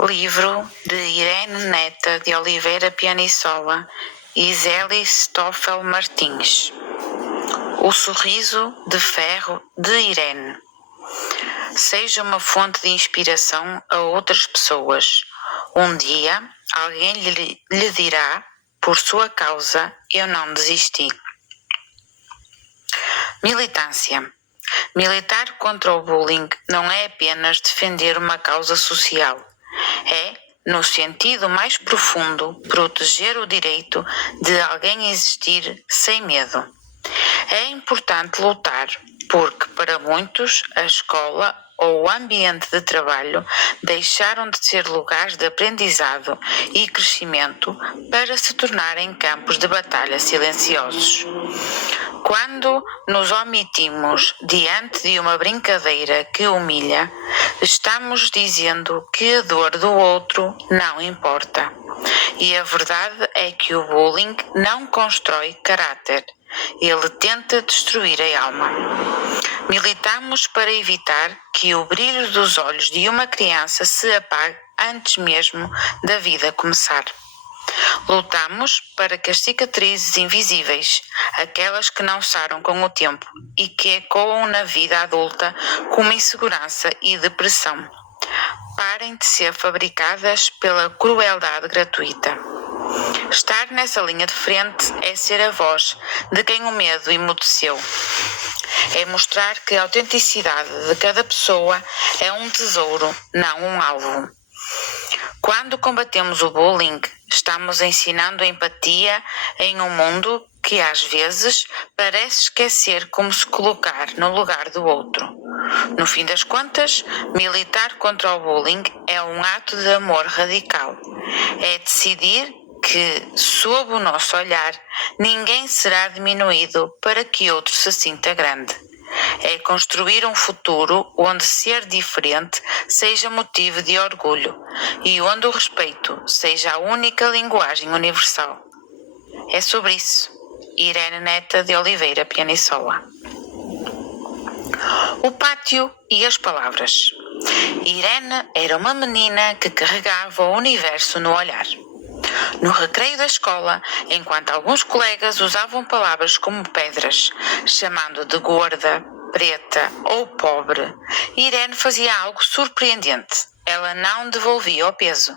Livro de Irene Neta de Oliveira Pianiçola e Zélia Stoffel Martins. O sorriso de ferro de Irene. Seja uma fonte de inspiração a outras pessoas. Um dia, alguém lhe dirá, por sua causa, eu não desisti. Militância. Militar contra o bullying não é apenas defender uma causa social. É, no sentido mais profundo, proteger o direito de alguém existir sem medo. É importante lutar porque, para muitos, a escola ou o ambiente de trabalho deixaram de ser lugares de aprendizado e crescimento para se tornarem campos de batalha silenciosos. Quando nos omitimos diante de uma brincadeira que humilha, estamos dizendo que a dor do outro não importa. E a verdade é que o bullying não constrói caráter. Ele tenta destruir a alma. Militamos para evitar que o brilho dos olhos de uma criança se apague antes mesmo da vida começar. Lutamos para que as cicatrizes invisíveis, aquelas que não saram com o tempo e que ecoam na vida adulta como insegurança e depressão, parem de ser fabricadas pela crueldade gratuita. Estar nessa linha de frente é ser a voz de quem o medo emudeceu. É mostrar que a autenticidade de cada pessoa é um tesouro, não um alvo. Quando combatemos o bullying, estamos ensinando a empatia em um mundo que às vezes parece esquecer como se colocar no lugar do outro. No fim das contas, militar contra o bullying é um ato de amor radical. É decidir que, sob o nosso olhar, ninguém será diminuído para que outro se sinta grande. É construir um futuro onde ser diferente seja motivo de orgulho e onde o respeito seja a única linguagem universal. É sobre isso. Irene Neta de Oliveira Pianiçola. O pátio e as palavras. Irene era uma menina que carregava o universo no olhar. No recreio da escola, enquanto alguns colegas usavam palavras como pedras, chamando de gorda, preta ou pobre, Irene fazia algo surpreendente. Ela não devolvia o peso.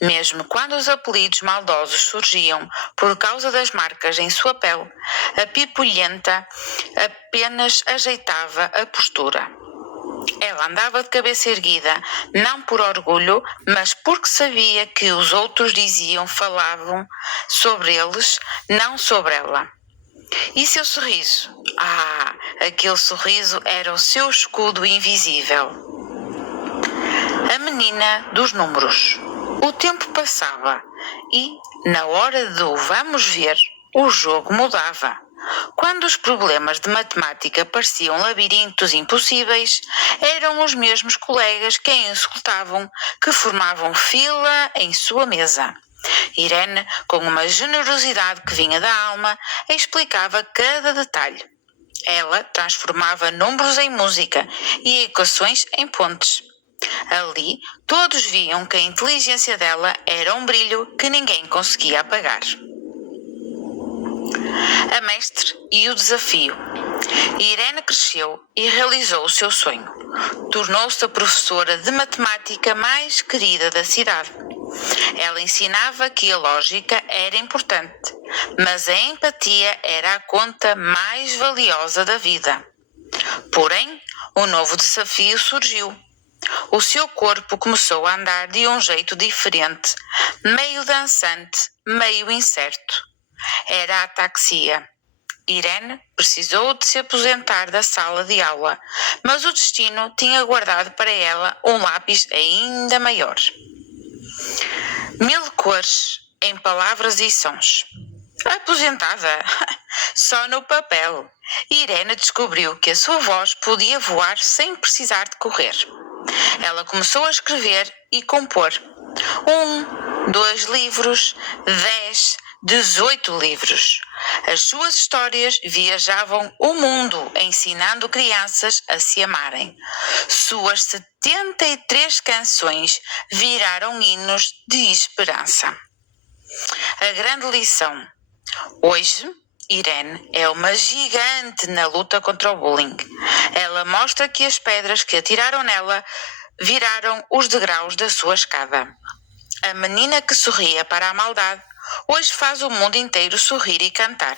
Mesmo quando os apelidos maldosos surgiam por causa das marcas em sua pele, a pipolhenta apenas ajeitava a postura. Ela andava de cabeça erguida, não por orgulho, mas porque sabia que os outros falavam sobre eles, não sobre ela. E seu sorriso? Aquele sorriso era o seu escudo invisível. A menina dos números. O tempo passava e, na hora do vamos ver, o jogo mudava. Quando os problemas de matemática pareciam labirintos impossíveis, eram os mesmos colegas que a insultavam, que formavam fila em sua mesa. Irene, com uma generosidade que vinha da alma, explicava cada detalhe. Ela transformava números em música e equações em pontes. Ali, todos viam que a inteligência dela era um brilho que ninguém conseguia apagar. A mestre e o desafio. Irene cresceu e realizou o seu sonho. Tornou-se a professora de matemática mais querida da cidade. Ela ensinava que a lógica era importante, mas a empatia era a conta mais valiosa da vida. Porém, um novo desafio surgiu. O seu corpo começou a andar de um jeito diferente, meio dançante, meio incerto. Era a ataxia. Irene precisou de se aposentar da sala de aula, mas o destino tinha guardado para ela um lápis ainda maior. 1000 cores em palavras e sons. Aposentada? Só no papel. Irene descobriu que a sua voz podia voar sem precisar de correr. Ela começou a escrever e compor. 1, 2 livros, 10, 18 livros. As suas histórias viajavam o mundo ensinando crianças a se amarem. Suas 73 canções viraram hinos de esperança. A grande lição. Hoje, Irene é uma gigante na luta contra o bullying. Ela mostra que as pedras que atiraram nela viraram os degraus da sua escada. A menina que sorria para a maldade hoje faz o mundo inteiro sorrir e cantar,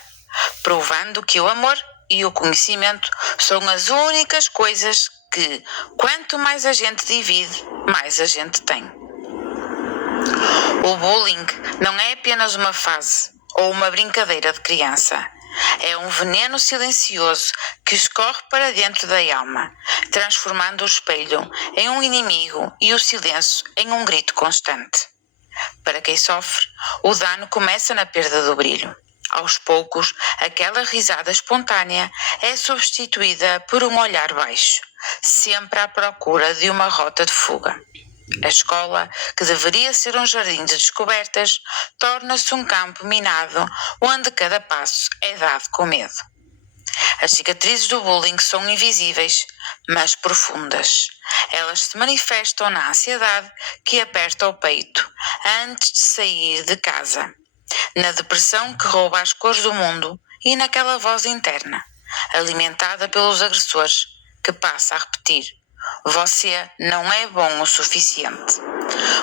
provando que o amor e o conhecimento são as únicas coisas que, quanto mais a gente divide, mais a gente tem. O bullying não é apenas uma fase ou uma brincadeira de criança. É um veneno silencioso que escorre para dentro da alma, transformando o espelho em um inimigo e o silêncio em um grito constante. Para quem sofre, o dano começa na perda do brilho. Aos poucos, aquela risada espontânea é substituída por um olhar baixo, sempre à procura de uma rota de fuga. A escola, que deveria ser um jardim de descobertas, torna-se um campo minado onde cada passo é dado com medo. As cicatrizes do bullying são invisíveis, mas profundas. Elas se manifestam na ansiedade que aperta o peito antes de sair de casa, na depressão que rouba as cores do mundo e naquela voz interna, alimentada pelos agressores, que passa a repetir: você não é bom o suficiente.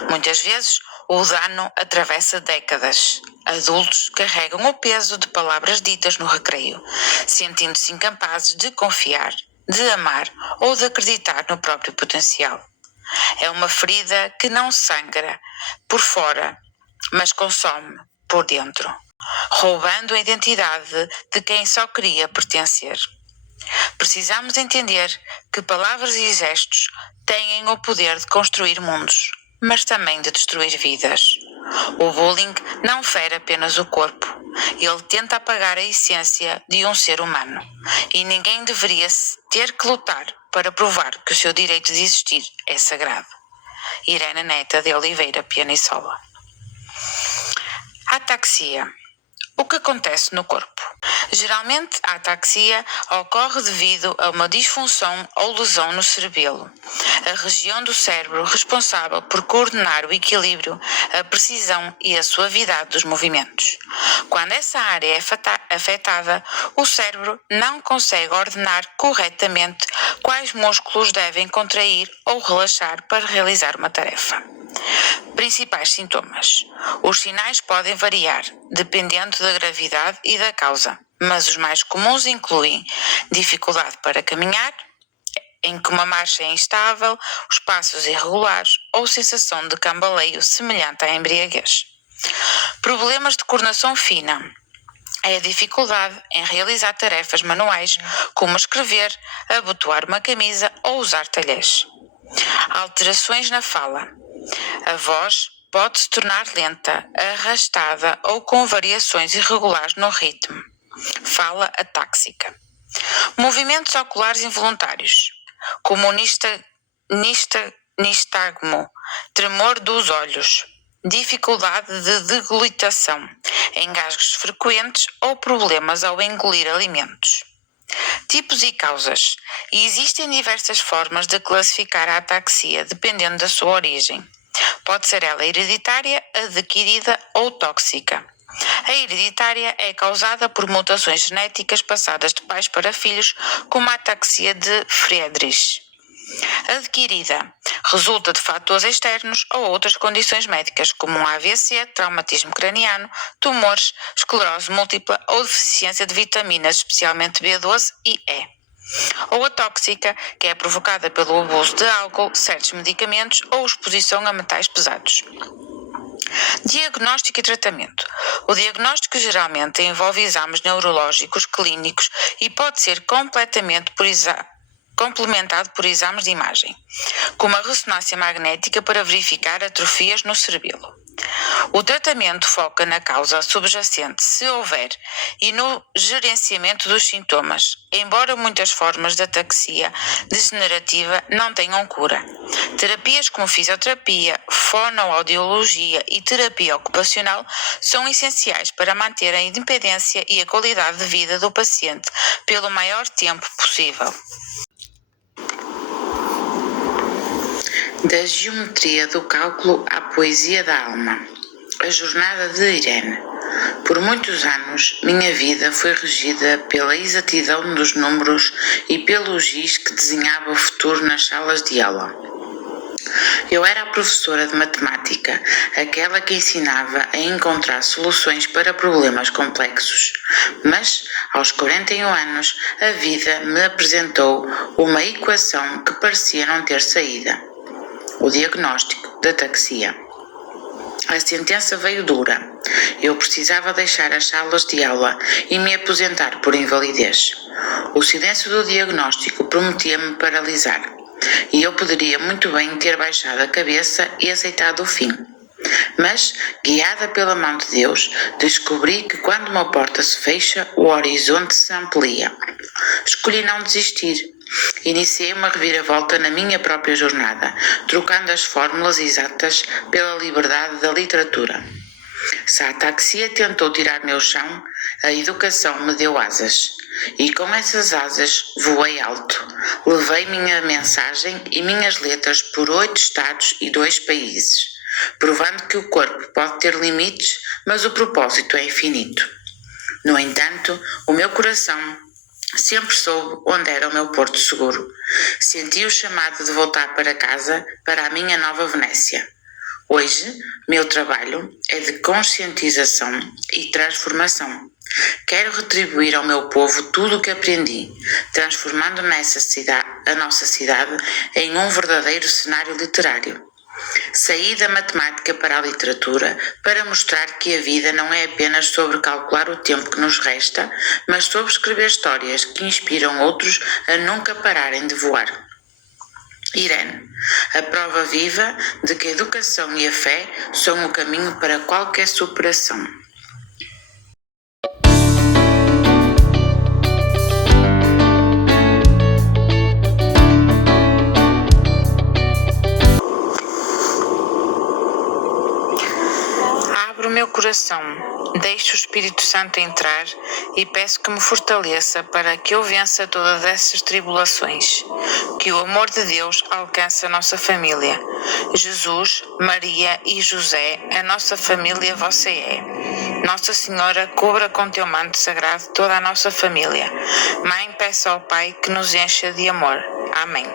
Muitas vezes, o dano atravessa décadas. Adultos carregam o peso de palavras ditas no recreio, sentindo-se incapazes de confiar, de amar ou de acreditar no próprio potencial. É uma ferida que não sangra por fora, mas consome por dentro, roubando a identidade de quem só queria pertencer. Precisamos entender que palavras e gestos têm o poder de construir mundos, mas também de destruir vidas. O bullying não fere apenas o corpo, ele tenta apagar a essência de um ser humano, e ninguém deveria ter que lutar para provar que o seu direito de existir é sagrado. Irene Neta de Oliveira Pianisola. Ataxia. O que acontece no corpo? Geralmente, a ataxia ocorre devido a uma disfunção ou lesão no cerebelo, a região do cérebro responsável por coordenar o equilíbrio, a precisão e a suavidade dos movimentos. Quando essa área é afetada, o cérebro não consegue ordenar corretamente quais músculos devem contrair ou relaxar para realizar uma tarefa. Principais sintomas. Os sinais podem variar, dependendo da gravidade e da causa, mas os mais comuns incluem dificuldade para caminhar, em que uma marcha é instável, os passos irregulares ou sensação de cambaleio semelhante à embriaguez. Problemas de coordenação fina. É a dificuldade em realizar tarefas manuais, como escrever, abotoar uma camisa ou usar talheres. Alterações na fala. A voz pode se tornar lenta, arrastada ou com variações irregulares no ritmo. Fala atáxica. Movimentos oculares involuntários, como nistagmo, tremor dos olhos, dificuldade de deglutição, engasgos frequentes ou problemas ao engolir alimentos. Tipos e causas. Existem diversas formas de classificar a ataxia dependendo da sua origem. Pode ser ela hereditária, adquirida ou tóxica. A hereditária é causada por mutações genéticas passadas de pais para filhos, como a ataxia de Friedreich. Adquirida resulta de fatores externos ou outras condições médicas, como um AVC, traumatismo craniano, tumores, esclerose múltipla ou deficiência de vitaminas, especialmente B12 e E. Ou a tóxica, que é provocada pelo abuso de álcool, certos medicamentos ou exposição a metais pesados. Diagnóstico e tratamento. O diagnóstico geralmente envolve exames neurológicos clínicos e pode ser complementado por exames de imagem, como a ressonância magnética para verificar atrofias no cerebelo. O tratamento foca na causa subjacente, se houver, e no gerenciamento dos sintomas, embora muitas formas de ataxia degenerativa não tenham cura. Terapias como fisioterapia, fonoaudiologia e terapia ocupacional são essenciais para manter a independência e a qualidade de vida do paciente pelo maior tempo possível. Da geometria do cálculo à poesia da alma. A jornada de Irene. Por muitos anos, minha vida foi regida pela exatidão dos números e pelo giz que desenhava o futuro nas salas de aula. Eu era a professora de matemática, aquela que ensinava a encontrar soluções para problemas complexos. Mas, aos 41 anos, a vida me apresentou uma equação que parecia não ter saída. O diagnóstico da ataxia. A sentença veio dura. Eu precisava deixar as salas de aula e me aposentar por invalidez. O silêncio do diagnóstico prometia-me paralisar. E eu poderia muito bem ter baixado a cabeça e aceitado o fim. Mas, guiada pela mão de Deus, descobri que quando uma porta se fecha, o horizonte se amplia. Escolhi não desistir. Iniciei uma reviravolta na minha própria jornada, trocando as fórmulas exatas pela liberdade da literatura. Se a ataxia tentou tirar-me ao chão, a educação me deu asas. E com essas asas voei alto. Levei minha mensagem e minhas letras por 8 estados e 2 países, provando que o corpo pode ter limites, mas o propósito é infinito. No entanto, o meu coração sempre soube onde era o meu porto seguro. Senti o chamado de voltar para casa, para a minha nova Venécia. Hoje, meu trabalho é de conscientização e transformação. Quero retribuir ao meu povo tudo o que aprendi, transformando a nossa cidade em um verdadeiro cenário literário. Saí da matemática para a literatura para mostrar que a vida não é apenas sobre calcular o tempo que nos resta, mas sobre escrever histórias que inspiram outros a nunca pararem de voar. Irene, a prova viva de que a educação e a fé são o caminho para qualquer superação. Abro o meu coração, deixo o Espírito Santo entrar e peço que me fortaleça para que eu vença todas essas tribulações. Que o amor de Deus alcance a nossa família. Jesus, Maria e José, a nossa família você é. Nossa Senhora, cubra com teu manto sagrado toda a nossa família. Mãe, peça ao Pai que nos encha de amor. Amém.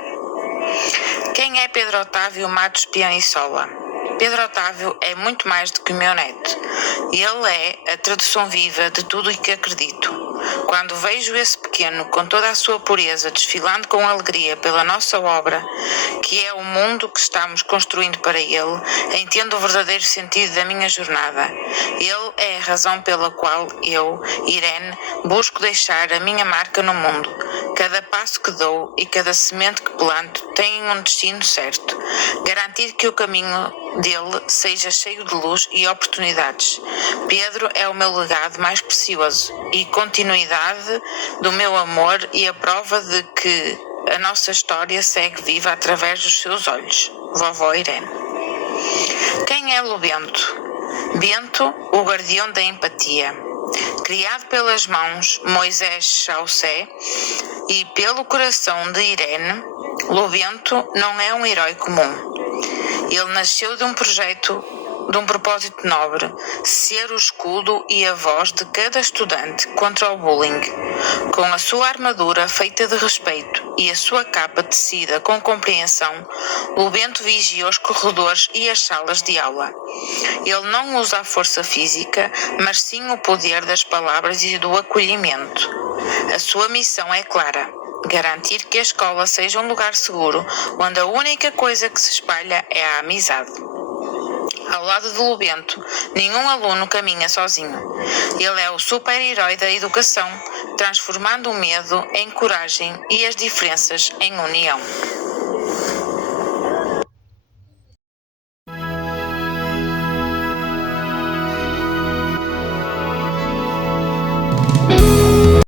Quem é Pedro Otávio Matos Pianissola? Pedro Otávio é muito mais do que o meu neto. Ele é a tradução viva de tudo o que acredito. Quando vejo esse pequeno com toda a sua pureza desfilando com alegria pela nossa obra, que é o mundo que estamos construindo para ele, entendo o verdadeiro sentido da minha jornada. Ele é a razão pela qual eu, Irene, busco deixar a minha marca no mundo. Cada passo que dou e cada semente que planto tem um destino certo. Garantir que o caminho dele seja cheio de luz e oportunidades. Pedro é o meu legado mais precioso e continuidade do meu amor e a prova de que a nossa história segue viva através dos seus olhos. Vovó Irene. Quem é Lubento? Bento, o guardião da empatia. Criado pelas mãos Moisés Chaucé e pelo coração de Irene, Lubento não é um herói comum. Ele nasceu de um propósito nobre, ser o escudo e a voz de cada estudante contra o bullying. Com a sua armadura feita de respeito e a sua capa tecida com compreensão, Lubento vigia os corredores e as salas de aula. Ele não usa a força física, mas sim o poder das palavras e do acolhimento. A sua missão é clara: garantir que a escola seja um lugar seguro, onde a única coisa que se espalha é a amizade. Ao lado de Lubento, nenhum aluno caminha sozinho. Ele é o super-herói da educação, transformando o medo em coragem e as diferenças em união.